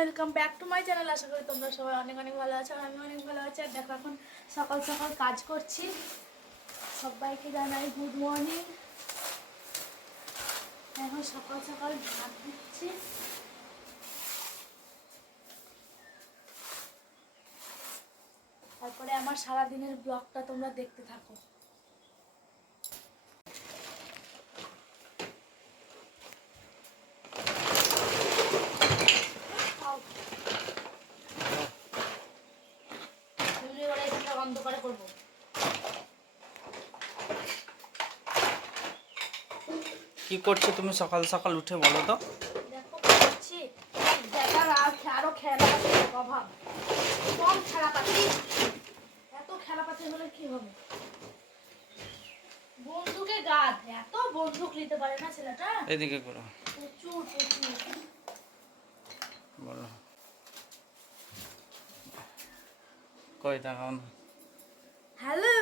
Welcome back to my channel. আশা করি তোমরা সবাই অনেক অনেক ভালো আছো, আর আমি অনেক ভালো আছি। আর দেখো এখন সকাল সকাল কাজ করছি। সবাইকে জানাই গুড মর্নিং। এখন সকাল সকাল ভাত দিচ্ছি। তারপরে আমার সারাদিনের ব্লগটা তোমরা দেখতে থাকো। অন্ধকারে করবো। কি করছো তুমি সকাল সকাল উঠে বলো তো? দেখো করছি, দেখার আরো খেলাপাতির অভাব। কম খেলাপাতি, এত খেলাপাতি হলে কি হবে? বন্দুকে গাদ, এত বন্দুক নিতে পারে না ছেলেটা। এদিকে করো, প্রচুর প্রচুর। বলো কই দেখাও না। হ্যালো।